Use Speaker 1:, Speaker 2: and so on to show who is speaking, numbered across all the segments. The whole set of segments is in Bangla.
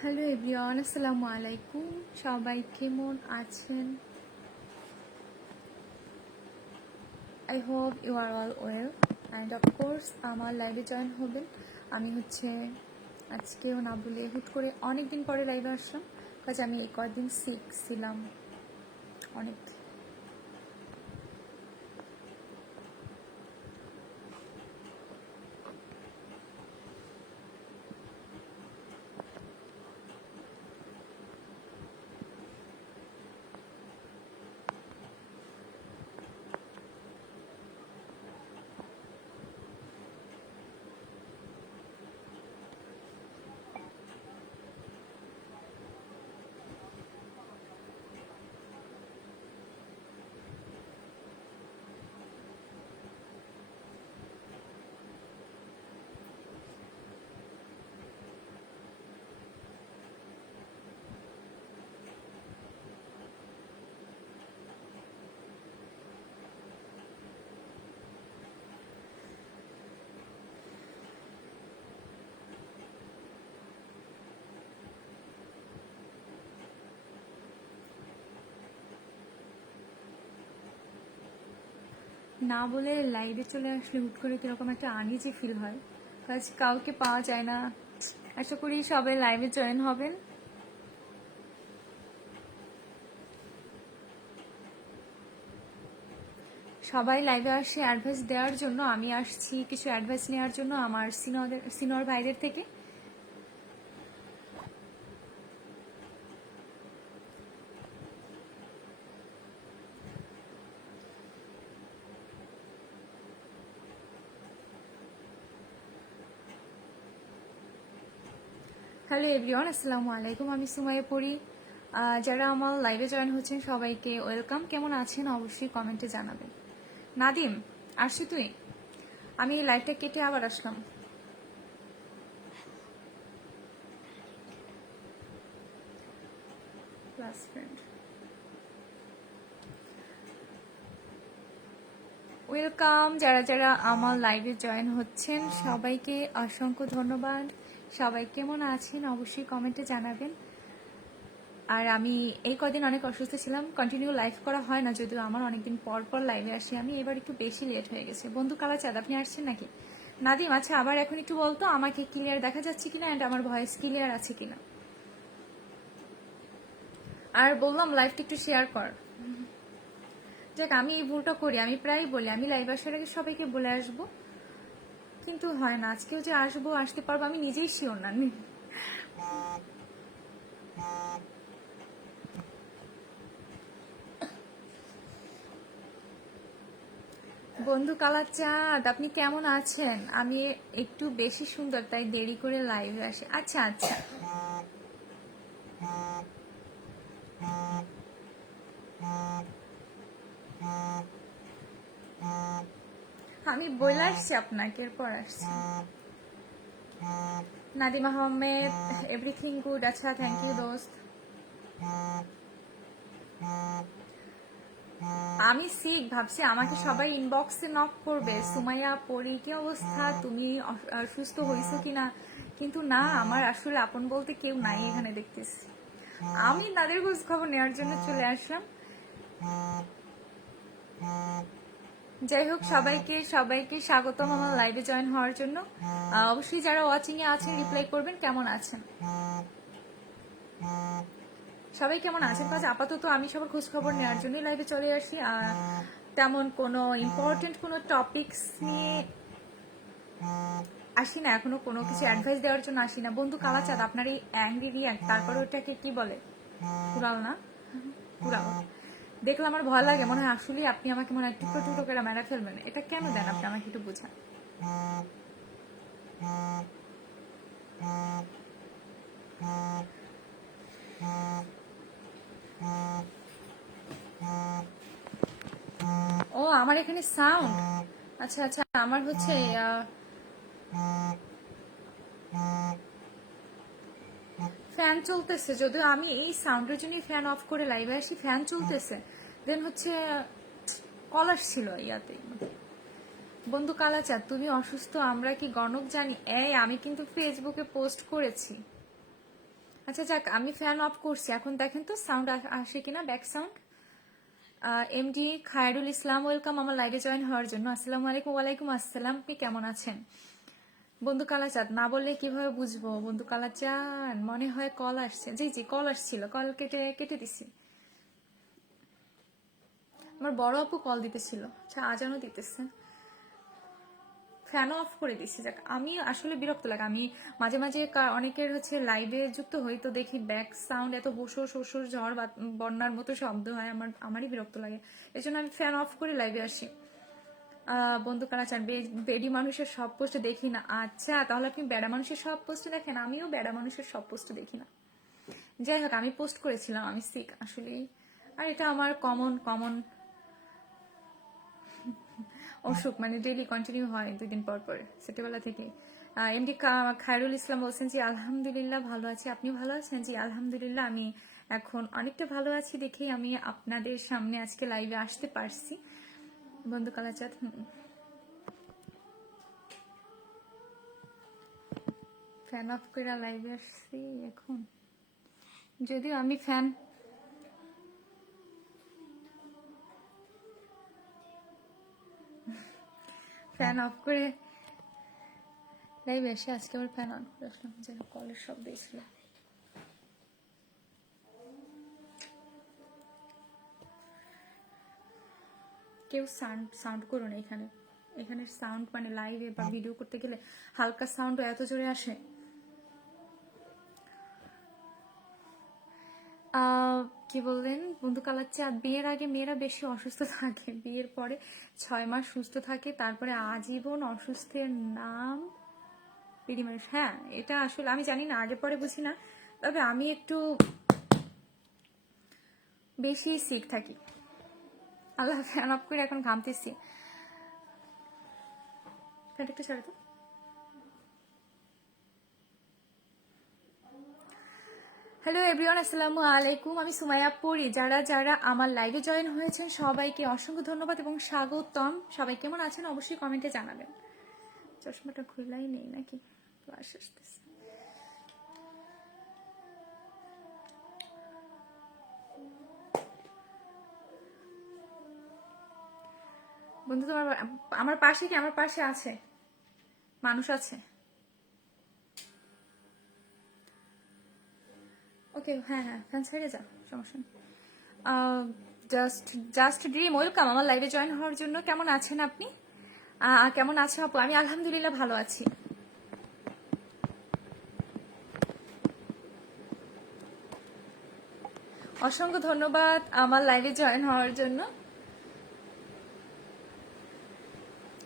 Speaker 1: হ্যালো এভরিওয়ান আসসালামু আলাইকুম। সবাই কেমন আছেন? I hope you are all well and of course আমার লাইভে জয়েন হবেন। আমি হচ্ছে আজকেও না বলে হুট করে অনেক দিন পরে লাইভে আসলাম। কাজ আমি এই কয়েকদিন সিক ছিলাম। অনেক না বলে লাইভে চলে আসলে হুট করে কীরকম একটা আনইজি ফিল হয়। কাজ কাউকে পাওয়া যায় না। আশা করি সবাই লাইভে জয়েন হবেন। সবাই লাইভে আসে অ্যাডভাইস দেওয়ার জন্য। আমি আসছি কিছু অ্যাডভাইস নেওয়ার জন্য আমার সিনিয়রদের সিনিয়র ভাইদের থেকে। হ্যালো এভরিওয়ান আসসালামু আলাইকুম আমি সুমাইয়া পড়ি। যারা আমার লাইভে জয়েন হচ্ছেন, সবাইকে ওয়েলকাম কেমন আছেন? অবশ্যই কমেন্টে জানাবেন। নাদিম, আসছি তুই? আমি লাইভটা কেটে আবার আসলাম। ওয়েলকাম যারা যারা আমার লাইভে জয়েন হচ্ছেন, সবাইকে অসংখ্য ধন্যবাদ। সবাই কেমন আছেন অবশ্যই কমেন্টে জানাবেন। আর আমি এই কদিন অনেক অসুস্থ ছিলাম কন্টিনিউ লাইভ করা হয় না, যদিও আমার অনেকদিন পর পর লাইভে আসি। আমি এবার একটু বেশি লেট হয়ে গেছে। বন্ধু কালা চাঁদ, আপনি আসছেন নাকি? নাদিম আচ্ছা আবার এখন একটু বলতো, আমাকে ক্লিয়ার দেখা যাচ্ছে কিনা অ্যান্ড আমার ভয়েস ক্লিয়ার আছে কিনা? আর বললাম লাইভটা একটু শেয়ার কর। যাক, আমি এই ভুলটা করি, আমি প্রায় বলি, আমি লাইভ আসার আগে সবাইকে বলে আসব। কিন্তু হয় না। আজকেও যে আসব, আসতে পারব, আমি নিজেই শিওর না বন্ধু কালার চাঁদ আপনি কেমন আছেন? আমি একটু বেশি সুন্দর, তাই দেরি করে লাইভে আসি। আচ্ছা আচ্ছা। আমি বলে আসছি, আপনাকে এরপর আসছি। নাদিম আহমেদ এভরিথিং গুড আচ্ছা থ্যাংক ইউ দোস্ত। আমি সিক ভাবছি, আমাকে সবাই ইনবক্সে নক করবে। সুমাইয়া, পরি, কি অবস্থা? তুমি সুস্থ হয়েছো কিনা? কিন্তু না, আমার আসলে আপন বলতে কেউ নাই এখানে দেখতেছি। আমি তাদের খোঁজ খবর নেওয়ার জন্য চলে আসলাম। যাই হোক সবাইকে সবাইকে স্বাগতম আমার লাইভে জয়েন হওয়ার জন্য। অবশ্যই যারা ওয়াচিং এ আছেন রিপ্লাই করবেন, কেমন আছেন? সবাই কেমন আছেন? কাজ আপাতত আমি সবার খোঁজ খবর নেওয়ার জন্যই লাইভে চলে আসি। তেমন কোনো ইম্পর্টেন্ট কোনো টপিকস নিয়ে আসি না, এখনও কোনো কিছু অ্যাডভাইস দেওয়ার জন্য আসি না। বন্ধু, কালাচাঁদ, আপনার এই অ্যাংরি রিয়াক্ট তারপরে ওটাকে কি বলে? কুড়াল না? কুড়াল। দেখলে আমার ভয় লাগে, মনে হয় আসলে আপনি আমাকে মনে হয় টুকরো টুকরো করে মেরা ফেলবেন। এটা কেন দেন আপনি আমাকে একটু বোঝান। ও, আমার এখানে সাউন্ড আচ্ছা আচ্ছা আমার হচ্ছে ফ্যান চলতেছে, যদিও আমি এই সাউন্ডের জন্যই ফ্যান অফ করে লাইভে আসি ফ্যান চলতেছে। দেন হচ্ছে কল আসছিল ইয়াতে। বন্ধু কালাচাঁদ, তুমি অসুস্থ, আমরা কি গণক জানি? এই, আমি কিন্তু ফেসবুকে পোস্ট করেছি। আচ্ছা যাক, আমি ফ্যান অফ করছি। এখন দেখেন তো সাউন্ড আসে কিনা back sound MD Khairul Islam welcome আমার লাইভে জয়েন হওয়ার জন্য। আসসালামু আলাইকুম, ওয়ালাইকুম আসসালাম, আপনি কেমন আছেন? বন্ধু কালাচাঁদ না বললে কীভাবে বুঝব? বন্ধু কালাচাঁদ মনে হয় কল আসছে। জি জি, কল আসছিল, কল কেটে কেটে দিছি। আমার বড় আপু কল দিতেছিল আচ্ছা আজানও দিতেছে। ফ্যানও অফ করে দিচ্ছি যাক, আমি আসলে বিরক্ত লাগে। আমি মাঝে মাঝে অনেকের হচ্ছে লাইভে যুক্ত হই, তো দেখি ব্যাক সাউন্ড, এত বসো শ্বশুর ঝড় বন্যার মতো শব্দ হয়, আমার, আমারই বিরক্ত লাগে। এই জন্য আমি ফ্যান অফ করে লাইভে আসি। বন্ধু কালাচান বেডি মানুষের সব পোস্ট দেখি না। আচ্ছা তাহলে আপনি বেড়া মানুষের সব পোস্ট দেখেন? আমিও বেড়া মানুষের সব পোস্ট দেখি না। যাই হোক, আমি পোস্ট করেছিলাম, আমি সিক আসলেই। আর এটা আমার কমন কমন অসুখ মানে ডেইলি কন্টিনিউ হয় দুই দিন পর পর, ছোটবেলা থেকে। এমডি খায়রুল ইসলাম বলছেন, জি, আলহামদুলিল্লাহ ভালো আছি। আপনি ভালো আছেন? জি, আলহামদুলিল্লাহ, আমি এখন অনেকটা ভালো আছি দেখেই আমি আপনাদের সামনে আজকে লাইভে আসতে পারছি। বন্ধু কালাচাঁদ ফ্যান অফ করে লাইভে আসছি এখন। যদিও আমি ফ্যান ফ্যান অফ করে লাইভে এসে আজকে আবার ফ্যান অন করে আসলাম। যেন কলের শব্দ ছিল কেউ সাউন্ড সাউন্ড করো না এখানে। এখানে সাউন্ড মানে লাইভে বা ভিডিও করতে গেলে হালকা সাউন্ড এত জোরে আসে। কি বললেন? বন্ধু কালাচ্ছে, আর বিয়ের আগে মেয়েরা বেশি অসুস্থ থাকে। বিয়ের পরে ছয় মাস সুস্থ থাকে, তারপরে আজীবন অসুস্থের নাম পিড়ি মানুষ। হ্যাঁ এটা আসলে আমি জানি না, আগে পরে বুঝি না। তবে আমি একটু বেশি সিক থাকি। আল্লাহ ফ্যান অফ করে এখন ঘামতেছি। ফ্যানটা একটু ছাড়ো তো। হ্যালো এভরিওয়ান আসসালামু আলাইকুম। আমি সুমাইয়া পড়ি। যারা যারা আমার লাইভে জয়েন হয়েছেন, সবাইকে অসংখ্য ধন্যবাদ এবং স্বাগতম। সবাই কেমন আছেন অবশ্যই কমেন্টে জানাবেন। চশমাটা খোলাই নেই নাকি? আসতেছে। বন্ধু, তোমার আমার পাশে কি আমার পাশে আছে? মানুষ আছে? ওকে হ্যাঁ হ্যাঁ ফ্যান ছেড়ে যা সমস্যা নেই। জাস্ট জাস্ট ড্রিম ওয়েলকাম আমার লাইভে জয়েন হওয়ার জন্য কেমন আছেন আপনি? কেমন আছে আপু? আমি আলহামদুলিল্লাহ ভালো আছি। অসংখ্য ধন্যবাদ আমার লাইভে জয়েন হওয়ার জন্য।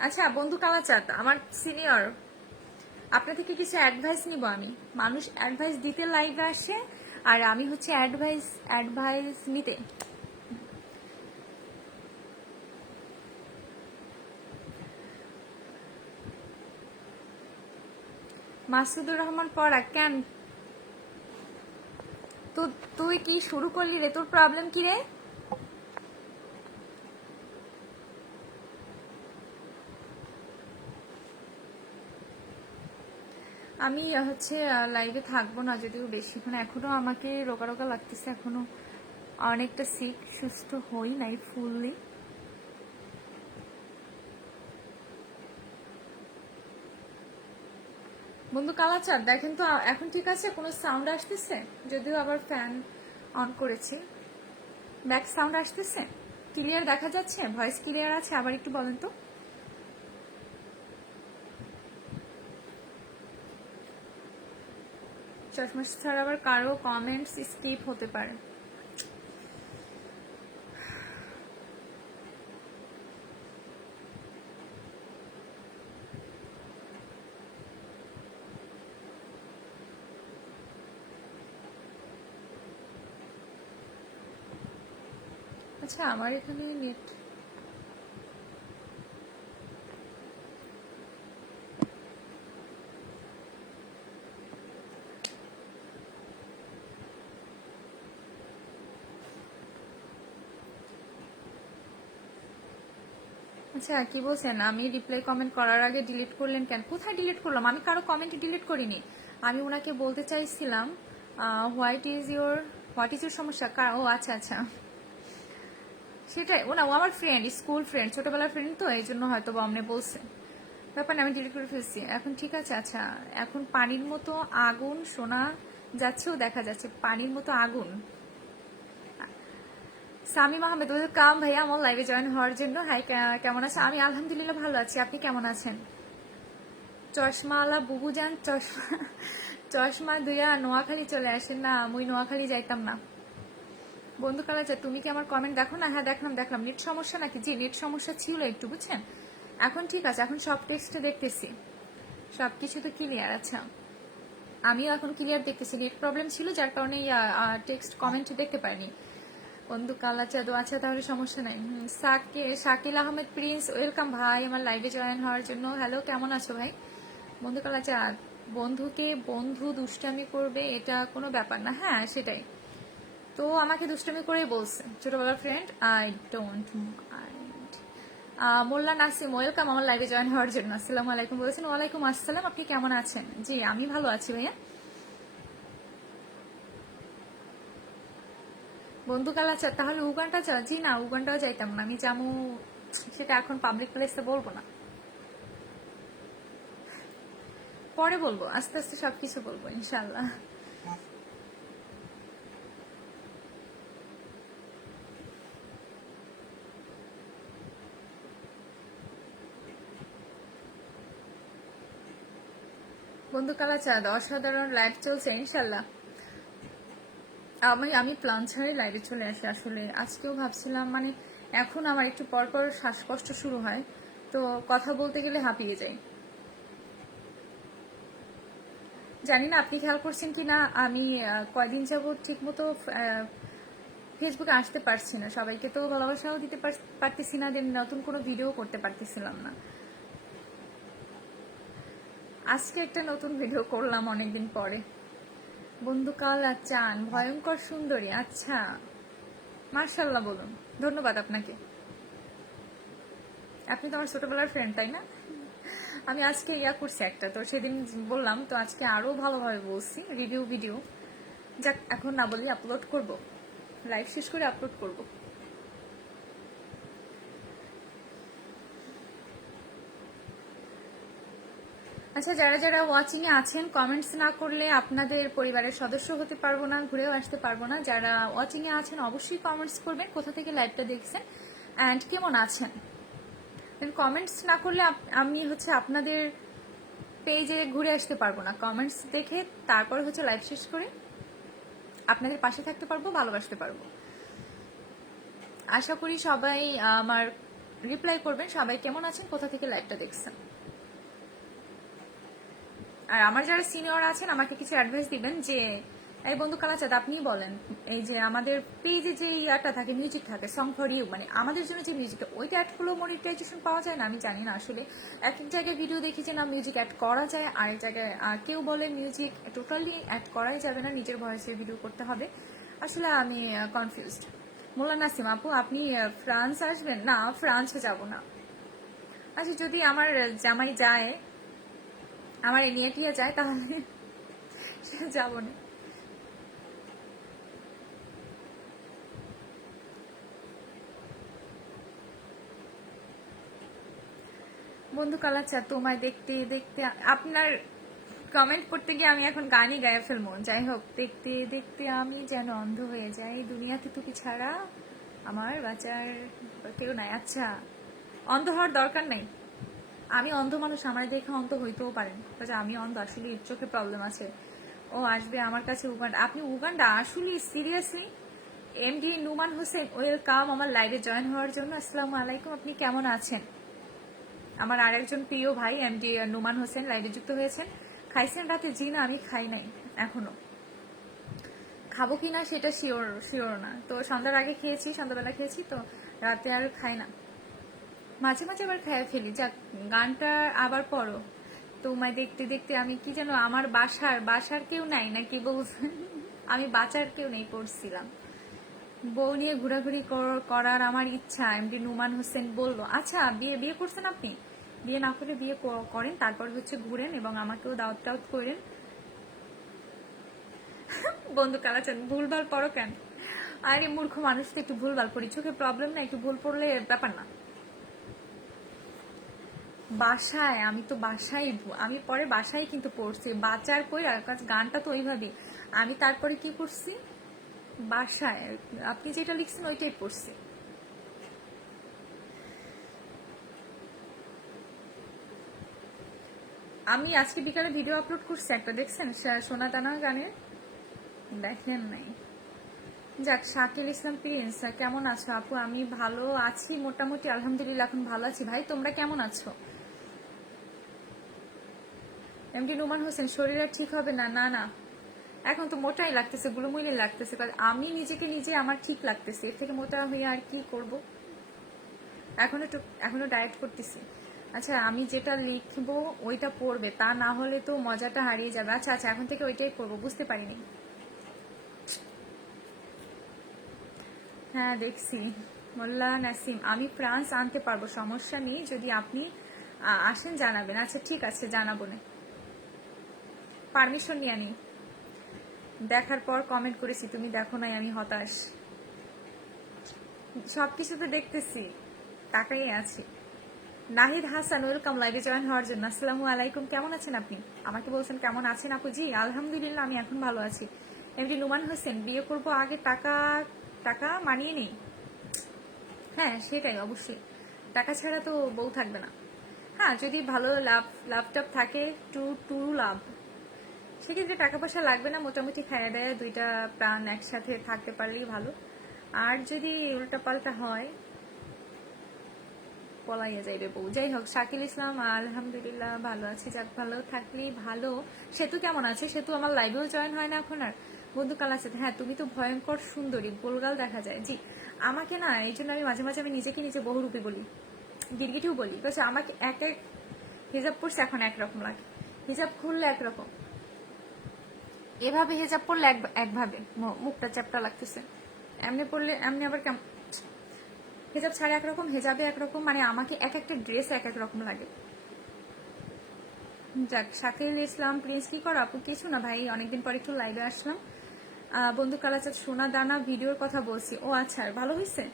Speaker 1: আচ্ছা বন্ধু কালাচাঁদ আমার সিনিয়র আপনার থেকে কিছু অ্যাডভাইস নিব আমি? মানুষ অ্যাডভাইস দিতে লাইভে আসে, আর আমি হচ্ছে অ্যাডভাইস অ্যাডভাইস নিতে। মাসুদুর রহমান পড়া, কেন? তো, তুই কি শুরু করলি রে? তোর প্রবলেম কি রে? আমি হচ্ছে লাইভে থাকব না যদিও বেশিক্ষণ। এখনও আমাকে রোগা রোগা লাগতেছে, এখনও অনেকটা সিক সুস্থ হই নাই ফুললি বন্ধু কালাচার দেখেন তো, এখন ঠিক আছে? কোনো সাউন্ড আসতেছে? যদিও আবার ফ্যান অন করেছি। ব্যাক সাউন্ড আসতেছে? ক্লিয়ার দেখা যাচ্ছে? ভয়েস ক্লিয়ার আছে? আবার একটু বলেন তো। চশমা ছাড়া আবার কারও কমেন্টস স্কিপ হতে পারে। আচ্ছা আমার এখানে নেট আচ্ছা কি বলছেন? আমি রিপ্লাই কমেন্ট করার আগে ডিলিট করলেন কেন? কোথায় ডিলিট করলাম? আমি কারও কমেন্ট ডিলিট করিনি। আমি ওনাকে বলতে চাইছিলাম white is your what is your সমস্যা? ও আচ্ছা আচ্ছা। সেটাই ও না ও আমার ফ্রেন্ড স্কুল ফ্রেন্ড ছোটবেলার ফ্রেন্ড তো, এই জন্য হয়তো বা অমনে বলছে। ব্যাপার আমি ডিলিট করে ফেলছি। এখন ঠিক আছে আচ্ছা। এখন পানির মতো আগুন শোনা যাচ্ছেও দেখা যাচ্ছে। পানির মতো আগুন। সামিম আহমেদ ওয়েলকাম ভাইয়া, আমার লাইভে জয়েন হওয়ার জন্য। হাই কেমন আছে? আমি আলহামদুলিল্লাহ ভালো আছি। আপনি কেমন আছেন? চশমাওয়ালা বুবুজান, চশমা চশমা দুইয়া নোয়াখালী চলে আসেন না, মুই নোয়াখালী যাইতাম না। বন্ধু কালাচা তুমি কি আমার কমেন্ট দেখো না? হ্যাঁ দেখলাম দেখলাম। নেট সমস্যা নাকি? জি নেট সমস্যা ছিল একটু, বুঝছেন? এখন ঠিক আছে, এখন সব টেক্সটে দেখতেছি। সব কিছু তো ক্লিয়ার আচ্ছা। আমিও এখন ক্লিয়ার দেখতেছি। নেট প্রবলেম ছিল, যার কারণে টেক্সট কমেন্ট দেখতে পারিনি। বন্ধু কালাচা দো আচ্ছা তাহলে সমস্যা নাই। শাকিল আহমেদ, প্রিন্স, ওয়েলকাম ভাই। আমার লাইভে জয়েন হওয়ার জন্য। হ্যালো কেমন আছো ভাই? বন্ধু কালাচা বন্ধুকে বন্ধু দুষ্টামি করবে, এটা কোনো ব্যাপার না। হ্যাঁ সেটাই। তো আমাকে দুষ্টামি করেই বলছে, ছোটবেলার friend I don't mind Molla Nasim, welcome, আমার লাইভে জয়েন হওয়ার জন্য। আসসালামু আলাইকুম বলেছেন। ওয়ালাইকুম আসসালাম, আপনি কেমন আছেন? জি, আমি ভালো আছি ভাইয়া। বন্ধু কাল আচ্ছা তাহলে উগানটা যা জি না, উগানটাও যাইতাম না, আমি যাব সেটা এখন পাবলিক প্লেসে বলব না। পরে বলব, আস্তে আস্তে সবকিছু বলব ইনশাল্লাহ বন্ধু কালাচাঁদ অসাধারণ লাইভ চলছে ইনশাল্লাহ আমি আমি প্লান ছাড়াই লাইভে চলে আসি আসলে। আজকেও ভাবছিলাম মানে এখন আমার একটু পরপর শ্বাসকষ্ট শুরু হয়, তো কথা বলতে গেলে হাঁপিয়ে যাই। জানি না, আপনি খেয়াল করছেন কি না আমি কয়দিন যাবত ঠিক মতো ফেসবুকে আসতে পারছি না। সবাইকে তো ভালোবাসাও দিতে পারতেছি না দেন নতুন কোনো ভিডিও করতে পারতেছিলাম না। আজকে একটা নতুন ভিডিও করলাম অনেকদিন পরে। বন্ধুকাল আর চান, ভয়ঙ্কর সুন্দরী আচ্ছা। মার্শাল্লাহ বলুন, ধন্যবাদ আপনাকে। আপনি তো আমার ছোটবেলার ফ্রেন্ড তাই না? আমি আজকে ইয়া করছি একটা, তো সেদিন বললাম, তো আজকে আরও ভালোভাবে বলছি রিভিউ ভিডিও যাক, এখন না বলি আপলোড করব। লাইভ শেষ করে আপলোড করব। আচ্ছা যারা যারা ওয়াচিং এ আছেন কমেন্টস না করলে আপনাদের পরিবারের সদস্য হতে পারব না, ঘুরেও আসতে পারব না। যারা ওয়াচিং এ আছেন, অবশ্যই কমেন্টস করবেন, কোথা থেকে লাইভটা দেখছেন অ্যান্ড কেমন আছেন? কমেন্টস না করলে আমি হচ্ছে আপনাদের পেজে ঘুরে আসতে পারব না। কমেন্টস দেখে তারপরে হচ্ছে লাইভ শেষ করে আপনাদের পাশে থাকতে পারব, ভালোবাসতে পারব। আশা করি সবাই আমার রিপ্লাই করবেন। সবাই কেমন আছেন, কোথা থেকে লাইভটা দেখছেন? আর আমার যারা সিনিয়র আছেন, আমাকে কিছু অ্যাডভাইস দিবেন যে, এই বন্ধু কালাচাঁদ আপনি বলেন, এই যে আমাদের পেজে যে ইয়াটা থাকে মিউজিক থাকে সং ফর ইউ মানে আমাদের জন্য যে মিউজিকটা ওইটা অ্যাড করলেও মনিটাইজেশন পাওয়া যায় না? আমি জানি না আসলে। এক এক জায়গায় ভিডিও দেখি যে না মিউজিক অ্যাড করা যায়, আরেক জায়গায় কেউ বলে মিউজিক টোটালি অ্যাড করাই যাবে না, নিজের ভয়েসে ভিডিও করতে হবে। আসলে আমি কনফিউজড মোল্লা নাসিম আপু, আপনি ফ্রান্স আসবেন? না, ফ্রান্সে যাব না। আচ্ছা যদি আমার জামাই যায় আমার এ নিয়ে টিয়ে যায় তাহলে? যাব না। বন্ধু কালাচা তোমায় দেখতে দেখতে, আপনার কমেন্ট করতে গিয়ে আমি এখন গানই গায়ে ফেলব। যাই হোক, দেখতে দেখতে আমি যেন অন্ধ হয়ে যাই। দুনিয়াতে তুমি ছাড়া আমার বাঁচার কেউ নাই। আচ্ছা অন্ধ হওয়ার দরকার নাই। আমি অন্ধ মানুষ, আমার দেখে অন্ধ হইতেও পারেন। আমি অন্ধ, আসলে চোখে প্রবলেম আছে। ও আসবে আমার কাছে উগান্ডা। আপনি উগান্ডা? আসলে seriously MD Numan Hossain welcome আমার লাইভে জয়েন হওয়ার জন্য। আসসালামু আলাইকুম, আপনি কেমন আছেন? আমার আরেকজন প্রিয় ভাই এমডি নুমান হোসেন লাইভে যুক্ত হয়েছেন। খাইছেন রাতে? জি না, আমি খাই নাই, এখনও। খাব কি না সেটা শিওর শিওর না। তো সন্ধ্যার আগে খেয়েছি, সন্ধ্যাবেলা খেয়েছি, তো রাতে আর খাই না। মাঝে মাঝে আবার ফেলি, যাক, গানটা আবার পড়ো। তোমায় দেখতে দেখতে আমি কি যেন আমার বাসার বাসার কেউ নাই নাকি বলছেন আমি বাঁচার কেউ নেই পড়ছিলাম। বউ নিয়ে ঘোরাঘুরি কর- করার আমার ইচ্ছা, এমডি নুমান হোসেন বলল আচ্ছা বিয়ে বিয়ে করছেন আপনি? বিয়ে না করে বিয়ে করেন, তারপর হচ্ছে ঘুরেন এবং আমাকেও দাওয়াত টাউত করেন। বন্ধু কালাচান ভুলভাল পড়ো কেন? আরে মূর্খ মানুষ তো একটু ভুলভাল পড়ি, চোখে প্রবলেম না, একটু ভুল পড়লে ব্যাপার না। বাসায়, আমি তো বাসায় আমি পরে বাসায় কিন্তু পড়ছি। বাঁচার কই আর কাজ, গানটা তো ওইভাবেই আমি তারপরে কি করছি? বাসায়, আপনি যেটা লিখছেন ওইটাই পড়ছি। আমি আজকে বিকালে ভিডিও আপলোড করছি একটা, দেখছেন? সোনা দানা গানের? দেখেন নাই। যাক, শাকিল ইসলাম প্রিন্স, কেমন আছো? আপু, আমি ভালো আছি মোটামুটি, আলহামদুলিল্লাহ, এখন ভালো আছি। ভাই, তোমরা কেমন আছো? এমডি নুমান হোসেন, শরীর আর ঠিক হবে না না না। এখন তো মোটাই লাগতেছে গুলুমুলি লাগতেছে আমি নিজেকে নিজে আমার ঠিক লাগতেছে, এর থেকে মোটা হয়ে আর কি করব? এখন এখনও ডায়েট করতেছি। আচ্ছা আমি যেটা লিখব, ওইটা পড়বে, তা না হলে তো মজাটা হারিয়ে যাবে। আচ্ছা আচ্ছা এখন থেকে ওইটাই করব বুঝতে পারিনি। হ্যাঁ দেখছি। মোল্লা নাসিম, আমি ফ্রান্স আনতে পারব, সমস্যা নেই, যদি আপনি আসেন জানাবেন। আচ্ছা ঠিক আছে, জানাব না। পারমিশন নিয়ে আনি। দেখার পর কমেন্ট করেছি, তুমি দেখো নাই, আমি হতাশ। সবকিছু তো দেখতেছি, তাকাই আছি। নাহিদ হাসান ওয়েলকাম লাইভে জয়েন হওয়ার জন্য। আসসালামু আলাইকুম, কেমন আছেন আপনি? আমাকে বলছেন, কেমন আছেন আপু জি আলহামদুলিল্লাহ, আমি এখন ভালো আছি। এমডি নুমান হোসেন, বিয়ে করব আগে টাকা টাকা মানিয়ে নেই? হ্যাঁ সেটাই, অবশ্যই। টাকা ছাড়া তো বউ থাকবে না। হ্যাঁ যদি ভালো লাভ লাভ টাভ থাকে, টু টু লাভ। সেক্ষেত্রে টাকা পয়সা লাগবে না, মোটামুটি খাইয়া দেয় দুইটা প্রাণ একসাথে থাকতে পারলেই ভালো। আর যদি উল্টাপাল্টা হয়, পলাইয়া যাইবে বউ। যাই হোক, শাকিল ইসলাম, আলহামদুলিল্লাহ ভালো আছে। যাক, ভালো থাকলেই ভালো। সেতু কেমন আছে? সেতু আমার লাইভেও জয়েন হয় না এখন আর। বন্ধু কাল আছে। হ্যাঁ তুমি তো ভয়ঙ্কর সুন্দরী, গোলগাল দেখা যায়। জি, আমাকে না, এই জন্য আমি মাঝে মাঝে আমি নিজেকে নিজে বহুরূপী বলি। গিরগিটিও বলি। বিকজ আমাকে এক এক হিজাব পরছে এখন একরকম লাগে। হিজাব খুললে একরকম। এভাবে হেজাব পরলে এক- একভাবে মুখটা চ্যাপটা লাগতেছে। এমনি পরলে এমনি আবার কেমন হেজাব ছাড়া একরকম, হেজাবে একরকম মানে আমাকে এক একটা ড্রেস এক এক রকম লাগে। যাক শাকিল ইসলাম প্রিন্স কি করো আপু? কিছু না ভাই, অনেকদিন পর একটু লাইভে আসলাম। বন্ধু কালাচার সোনা দানা ভিডিওর কথা বলছি। ও আচ্ছা ভালো হয়েছে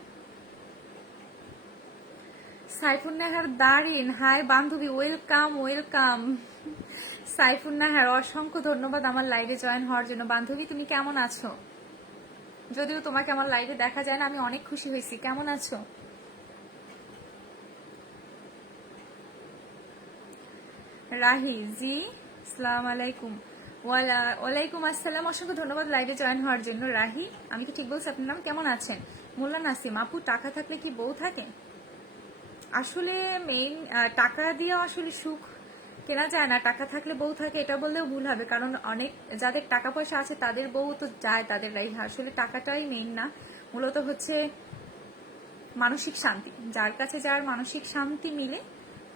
Speaker 1: সাইফুন নাহার দারিন, হাই বান্ধবী ওয়েলকাম ওয়েলকাম সাইফুন নাহার অসংখ্য ধন্যবাদ আমার লাইভে জয়েন হওয়ার জন্য। বান্ধবী, তুমি কেমন আছো? যদিও তোমাকে আমার লাইভে দেখা যায় না, আমি অনেক খুশি হয়েছি। কেমন আছো? রাহি, জি, সালাম আলাইকুম। ওয়ালা- ওয়ালাইকুম আসসালাম, অসংখ্য ধন্যবাদ লাইভে জয়েন হওয়ার জন্য। রাহি, আমি কি ঠিক বলছি? আপনার নাম কেমন আছেন? মোল্লা নাসিম, আপু, টাকা থাকলে কি বউ থাকে? আসলে মেইন টাকা দিয়ে আসলে সুখ কেনা যায় না, টাকা থাকলে বউ থাকে, এটা বললেও ভুল হবে। কারণ অনেক যাদের টাকা পয়সা আছে, তাদের বউ তো যায় তাদের আসলে টাকাটাই মেইন না। মূলত হচ্ছে মানসিক শান্তি। যার কাছে যার মানসিক শান্তি মিলে,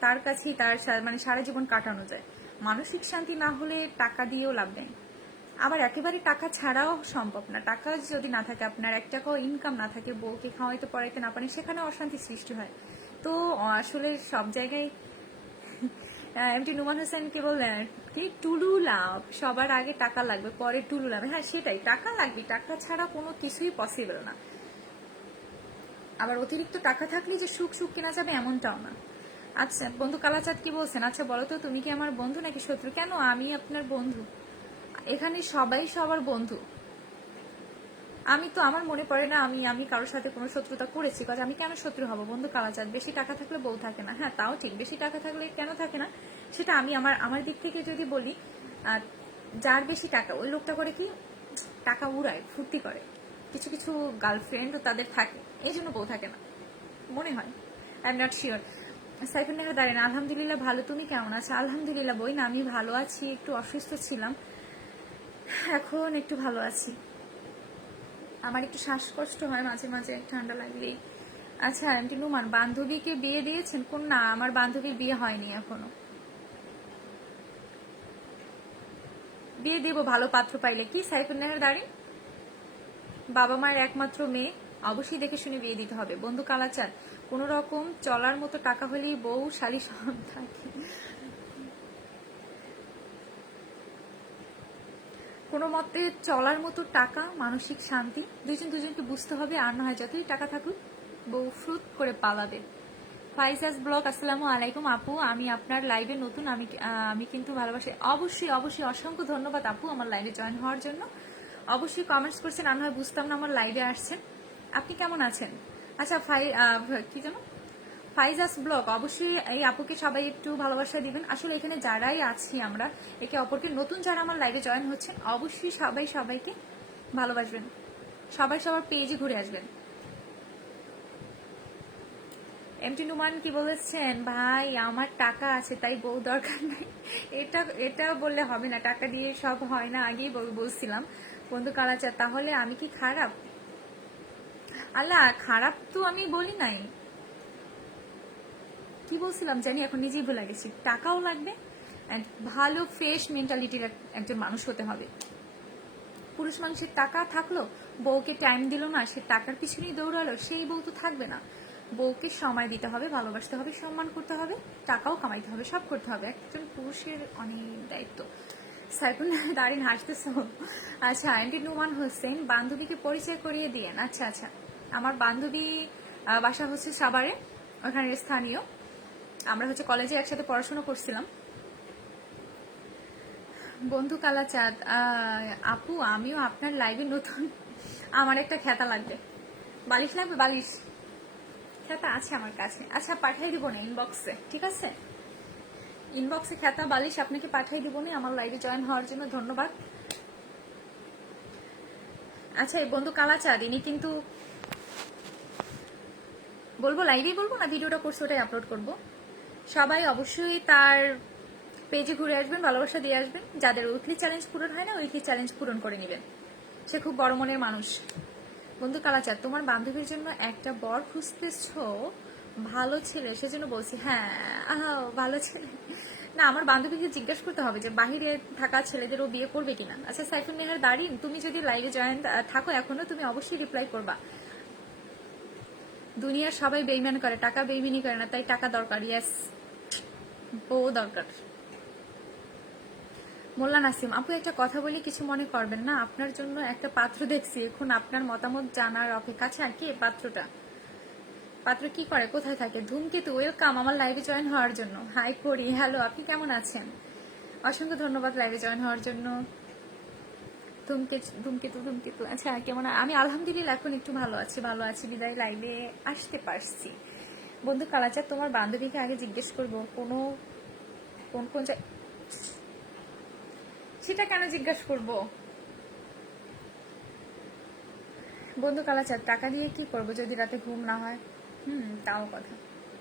Speaker 1: তার কাছেই তার মানে সারা জীবন কাটানো যায়। মানসিক শান্তি না হলে টাকা দিয়েও লাভ নেই। আবার একেবারে টাকা ছাড়াও সম্ভব না। টাকা যদি না থাকে, আপনার এক টাকাও ইনকাম না থাকে, বউকে খাওয়াইতে, পড়াইতে না পারেন সেখানে অশান্তি সৃষ্টি হয়। তো, আসলে সব জায়গায় এমটি নুমান হোসেন কি বললেন কি টুলু লাভ, সবার আগে টাকা লাগবে, পরে টুলু লাভ। হ্যাঁ সেটাই, টাকা লাগবে, টাকা ছাড়া কোনো কিছুই পসিবল না। আবার অতিরিক্ত টাকা থাকলে যে সুখ সুখ কেনা যাবে এমনটাও না। আচ্ছা বন্ধু কালাচাঁদ কি বলছেন? আচ্ছা বলো তো, তুমি কি আমার বন্ধু নাকি শত্রু? কেন আমি আপনার বন্ধু? এখানে সবাই সবার বন্ধু। আমি তো আমার মনে পড়ে না আমি আমি কারোর সাথে কোনো শত্রুতা করেছি কাজ আমি কেন শত্রু হব? বন্ধু কালাচাঁদ বেশি টাকা থাকলে বউ থাকে না। হ্যাঁ তাও ঠিক, বেশি টাকা থাকলে কেন থাকে না? সেটা আমি আমার আমার দিক থেকে যদি বলি যার বেশি টাকা, ওই লোকটা করে কি, টাকা উড়ায়, ফুর্তি করে। কিছু কিছু গার্লফ্রেন্ড তাদের থাকে, এই জন্য বউ থাকে না। মনে হয়? I am not sure Saiful Neha, দাঁড়েন, আলহামদুলিল্লাহ ভালো, তুমি কেমন আছো? আলহামদুলিল্লাহ, বই না, আমি ভালো আছি, একটু অসুস্থ ছিলাম। এখন একটু ভালো আছি। আমার একটু শ্বাসকষ্ট হয়, মাঝে মাঝে ঠান্ডা লাগলেই। আচ্ছা আন্টি নুমান, বান্ধবীকে বিয়ে দিয়েছেন? কোন, না, আমার বান্ধবীর বিয়ে হয়নি এখনও। বিয়ে দেব, ভালো পাত্র পাইলে। কি, সাইফুল নেহার দাঁড়ি? বাবা মায়ের একমাত্র মেয়ে। অবশ্যই দেখে শুনে বিয়ে দিতে হবে। বন্ধু কালাচার কোনো রকম চলার মতো টাকা হলেই বউ শালি সব কোনো মতে চলার মতো টাকা, মানসিক শান্তি দুজন দুজনকে বুঝতে হবে আর না হয় যতই টাকা থাকুক, বউ ফ্রুত করে পালাবে। ফাইজাজ ব্লগ আসসালামু আলাইকুম আপু। আমি আপনার লাইভে নতুন, আমি আমি কিন্তু ভালোবাসি। অবশ্যই অবশ্যই অসংখ্য ধন্যবাদ আপু আমার লাইভে জয়েন হওয়ার জন্য। অবশ্যই কমেন্টস করছেন, আর না হয় বুঝতাম না আমার লাইভে আসছেন। আপনি কেমন আছেন? আচ্ছা ফাই কি যেন? ফাইজাস ব্লগ অবশ্যই এই আপুকে সবাই একটু ভালোবাসা দিবেন। আসলে এখানে যারাই আছি আমরা, একে অপরকে, নতুন যারা আমার লাইভে জয়েন হচ্ছেন অবশ্যই সবাই সবাইকে ভালোবাসবেন। সবাই সবার পেজে ঘুরে আসবেন। এমটি নুমান কি বলেছেন? ভাই, আমার টাকা আছে, তাই বউ দরকার নাই। এটা এটা বললে হবে না, টাকা দিয়ে সব হয় না, আগেই বল- বলছিলাম। বন্ধু কালাচার তাহলে আমি কি খারাপ? আল্লাহ, খারাপ তো আমি বলি নাই। কি বলছিলাম জানি, এখন নিজেই ভুলে গেছি। টাকাও লাগবে and ভালো ফ্রেশ মেন্টালিটির একজন মানুষ হতে হবে। পুরুষ মানুষের টাকা থাকল, বউকে টাইম দিল না, সে টাকার পিছনেই দৌড়ালো, সেই বউ তো থাকবে না। বউকে সময় দিতে হবে, ভালোবাসতে হবে, সম্মান করতে হবে, টাকাও কামাইতে হবে, সব করতে হবে। একজন পুরুষের অনেক দায়িত্ব। সাইফুল দাঁড়িয়ে হাসতেছ। আচ্ছা আন্টি নুমান হোসেন, বান্ধবীকে পরিচয় করিয়ে দিয়েন। আচ্ছা আচ্ছা। আমার বান্ধবী বাসা হচ্ছে সাভারে ওখানে স্থানীয়। আমরা হচ্ছে কলেজে একসাথে পড়াশোনা করছিলাম। বন্ধু কালাচাঁদ আপু, আমিও আপনার লাইভে নতুন। আমার একটা খেতা লাগবে। বালিশ লাগবে? বালিশ। খেতা আছে আমার কাছে। আচ্ছা পাঠিয়ে দিব না ইনবক্সে ঠিক আছে? ইনবক্সে খেতা, বালিশ আপনাকে পাঠিয়ে দিব না, আমার লাইভে জয়েন হওয়ার জন্য ধন্যবাদ। আচ্ছা এই বন্ধু কালাচাঁদ ইনি কিন্তু বলব লাইভেই বলব না, ভিডিওটা করছে, ওটাই আপলোড করব? সবাই অবশ্যই তার পেজে ঘুরে আসবেন, ভালোবাসা দিয়ে আসবেন। যাদের উইকলি চ্যালেঞ্জ পূরণ হয় না উইকলি চ্যালেঞ্জ পূরণ করে নেবেন। সে খুব বড় মনের মানুষ। বন্ধু কালাচার তোমার বান্ধবীর জন্য একটা বর খুঁজতেছ? ভালো ছেলে, সেজন্য বলছি হ্যাঁ ভালো ছেলে। না, আমার বান্ধবীকে জিজ্ঞেস করতে হবে যে, বাহিরে থাকা ছেলেদেরও বিয়ে করবে কিনা? আচ্ছা সাইফুল মেহের দাঁড়িয়ে তুমি যদি লাইভে জয়েন থাকো এখনও, তুমি অবশ্যই রিপ্লাই করবা। দুনিয়ার সবাই বেইমান করে, টাকা বেইমানি করে না, তাই টাকা দরকার ইয়েস বউ দরকার মোল্লা নাসিম, আপু একটা কথা বলি, কিছু মনে করবেন না? আপনার জন্য একটা পাত্র দেখছি। এখন আপনার মতামত জানার অপেক্ষা আছে আর কি পাত্রটা। পাত্র কি করে? কোথায় থাকে? ধূমকেতু, ওয়েলকাম। আমার লাইভে জয়েন হওয়ার জন্য। হাই করি। হ্যালো, আপনি কেমন আছেন? অসংখ্য ধন্যবাদ লাইভে জয়েন হওয়ার জন্য। ধূমকেতু ধূমকেতু আচ্ছা কেমন আমি আলহামদুলিল্লাহ এখন একটু ভালো আছি ভালো আছি। বিদায় লাইভে আসতে পারছি। বন্ধু কালাচার তোমার বান্ধবীকে আগে জিজ্ঞেস করব, কোনো, কোন কোন সেটা কেন জিজ্ঞাসা করব? বন্ধু কালাচার টাকা দিয়ে কি করব যদি রাতে ঘুম না হয়? হুম, তাও কথা।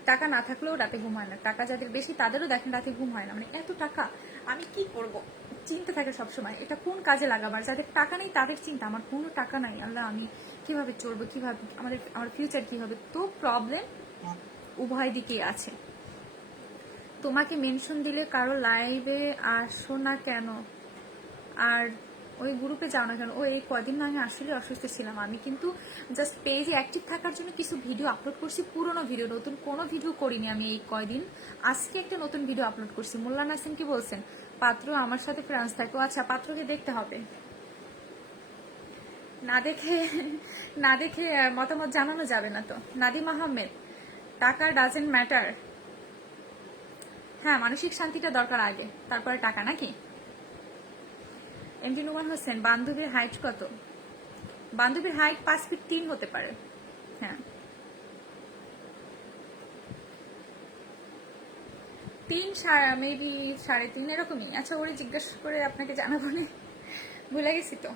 Speaker 1: টাকা না থাকলেও রাতে ঘুম হয় না। টাকা যাদের বেশি, তাদেরও দেখেন রাতে ঘুম হয় না। মানে এত টাকা, আমি কি করব? চিন্তা থাকে সবসময়। এটা কোন কাজে লাগাবার? যাদের টাকা নেই, তাদের চিন্তা। আমার কোনো টাকা নাই। আল্লাহ, আমি কীভাবে চলবো? কীভাবে আমাদের আমার ফিউচার কি হবে? তো প্রবলেম উভয় দিকেই আছে। তোমাকে মেনশন দিলে কারও লাইভে আসো না কেন? আর ওই গ্রুপে যাও না কেন? ও এই কদিন আমি আসলে অসুস্থ ছিলাম। আমি কিন্তু জাস্ট পেজে অ্যাক্টিভ থাকার জন্য কিছু ভিডিও আপলোড করছি, পুরোনো ভিডিও নতুন কোনো ভিডিও করিনি আমি এই কয়দিন। আজকে একটা নতুন ভিডিও আপলোড করছি। মোল্লা নাসিম কি বলছেন? পাত্র, আমার সাথে ফ্রান্স থাকে। আচ্ছা পাত্রকে দেখতে হবে। না দেখে না দেখে মতামত জানানো যাবে না তো। নাদিম আহমেদ টাকা ডাজেন্ট ম্যাটার হ্যাঁ মানসিক শান্তিটা দরকার আগে। তারপরে টাকা, নাকি? এমডি নুমান হোসেন, বান্ধবীর হাইট কত? বান্ধবীর হাইট পাঁচ ফিট তিন হতে পারে। হ্যাঁ। তিন মেবি সাড়ে তিন এরকমই। আচ্ছা ওরে জিজ্ঞাসা করে আপনাকে জানাব ভুলে গেছি তো।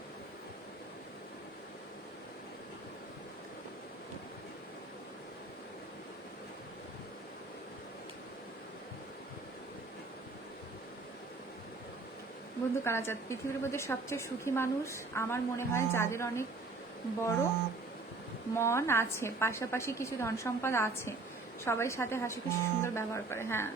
Speaker 1: বন্ধু কালাচাঁদ পৃথিবীর মধ্যে সবচেয়ে সুখী মানুষ আমার মনে হয় যাদের অনেক বড় মন আছে, পাশাপাশি কিছু ধন সম্পদ আছে, সবাই সাথে হাসি খুশি সুন্দর ব্যবহার করে হ্যাঁ।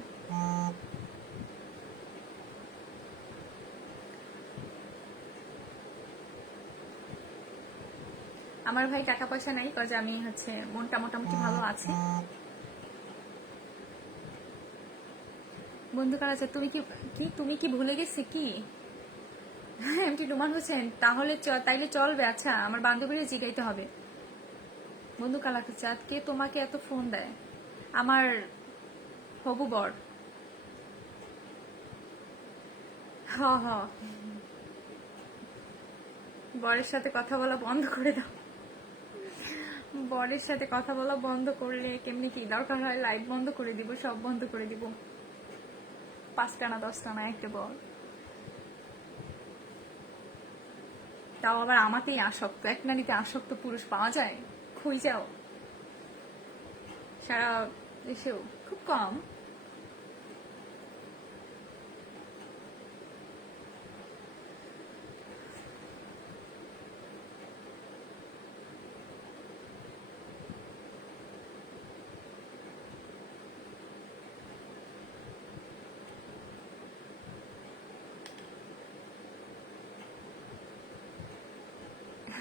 Speaker 1: আমার ভাই টাকা পয়সা নাই কাজ আমি হচ্ছে মনটা মোটামুটি ভালো আছে। বন্ধু কারা তুমি কি তুমি কি ভুলে গেছে কি? এমটি রুমান হোসেন, তাহলে তাইলে চলবে আচ্ছা আমার বান্ধবীরা জিগাইতে হবে। বন্ধু কালাকে চাঁদ কে তোমাকে এত ফোন দেয়। আমার হবু বর। হ হ। বরের সাথে কথা বলা বন্ধ করে দাও। বরের সাথে কথা বলা বন্ধ করলে কেমনি কি দরকার হয়? লাইভ বন্ধ করে দিব, সব বন্ধ করে দিব। পাঁচটা না দশটা না একটা বল তাও আবার আমাকেই আসক্ত। এক নারীতে আসক্ত পুরুষ পাওয়া যায়? খুঁজে যাও। সারা দেশেও। খুব কম।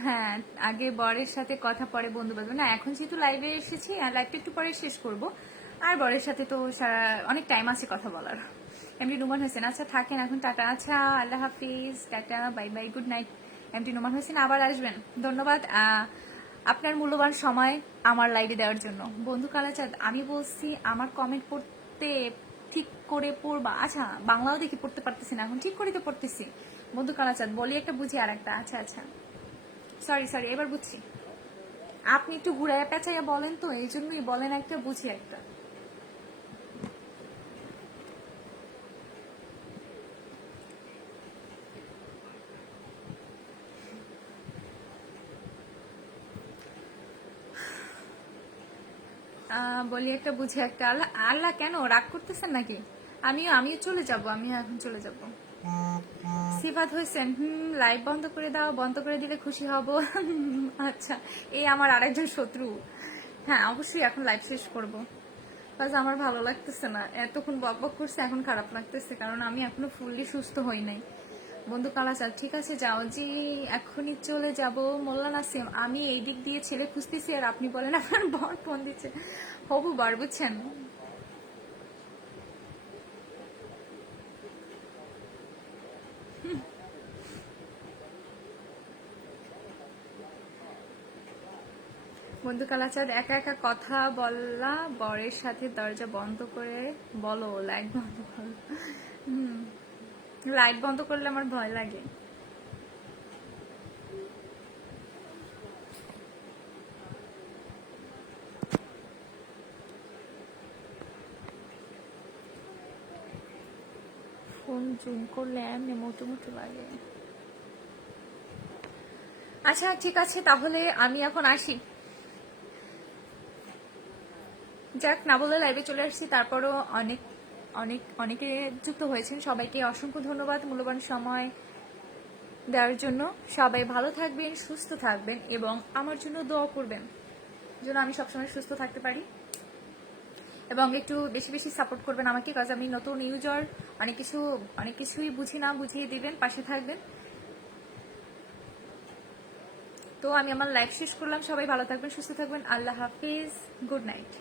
Speaker 1: হ্যাঁ আগে বরের সাথে কথা, পরে বন্ধু বান্ধব। না, এখন যেহেতু লাইভে এসেছি, আর লাইভটা একটু পরে শেষ করব। আর বরের সাথে তো সারা, অনেক টাইম আছে কথা বলার। এমডি নুমান হোসেন আচ্ছা থাকেন এখন, টাটা। আচ্ছা আল্লাহ হাফিজ, tata bye bye good night MD Numan Hossain আবার আসবেন। ধন্যবাদ আপনার মূল্যবান সময় আমার লাইভে দেওয়ার জন্য। বন্ধু কালাচাঁদ, আমি বলছি, আমার কমেন্ট পড়তে ঠিক করে পড়বা? আচ্ছা বাংলাও দেখি পড়তে পারতেছি না, এখন ঠিক করে তো পড়তেছি। বন্ধু কালাচাঁদ, বলি একটা, বুঝি আর একটা আচ্ছা আচ্ছা। সরি সরি এবার বুঝছি। আপনি একটু ঘুরাইয়া পেঁচাইয়া বলেন তো, এই জন্যই বলেন একটা, বুঝি একটা। বলি একটা, বুঝি একটা। আল্লাহ আল্লাহ কেন, রাগ করতেছেন নাকি? আমিও আমিও চলে যাব, আমিও এখন চলে যাব। সিফাত হয়েছেন হুম লাইভ বন্ধ করে দাও, বন্ধ করে দিলে খুশি হব। আচ্ছা এই আমার আরেকজন শত্রু। হ্যাঁ অবশ্যই এখন লাইভ শেষ করব। বাস আমার ভালো লাগতেছে না। এতক্ষণ বক বক করছে, এখন খারাপ লাগতেছে, কারণ আমি এখনও ফুললি সুস্থ হই নাই। বন্ধু কালাচার ঠিক আছে, যাও, জি এখনই চলে যাব। মোল্লা নাসিম, আমি এই দিক দিয়ে ছেলে খুঁজতেছি, আর আপনি বলেন আপনার বর ফোন দিচ্ছে। হবু বার, বুঝছেন? বন্ধু কালাচাঁদ একা একা কথা বললা বরের সাথে দরজা বন্ধ করে, বলো লাইট বন্ধ করো। লাইট বন্ধ করলে আমার ভয় লাগে। ফোন জুম করলে এমনি মোটো মোটো লাগে। আচ্ছা ঠিক আছে, তাহলে আমি এখন আসি। যাক, না বলে লাইভে চলে আসছি। তারপরও অনেক অনেক, অনেকে যুক্ত হয়েছেন। সবাইকে অসংখ্য ধন্যবাদ মূল্যবান সময় দেওয়ার জন্য। সবাই ভালো থাকবেন, সুস্থ থাকবেন এবং আমার জন্য দোয়া করবেন যেন আমি সবসময় সুস্থ থাকতে পারি। এবং একটু বেশি বেশি সাপোর্ট করবেন আমাকে কাজ আমি নতুন ইউজার অনেক কিছু, অনেক কিছুই বুঝি না, বুঝিয়ে দিবেন, পাশে থাকবেন। তো আমি আমার লাইফ শেষ করলাম। সবাই ভালো থাকবেন, সুস্থ থাকবেন। আল্লাহ হাফিজ। Good night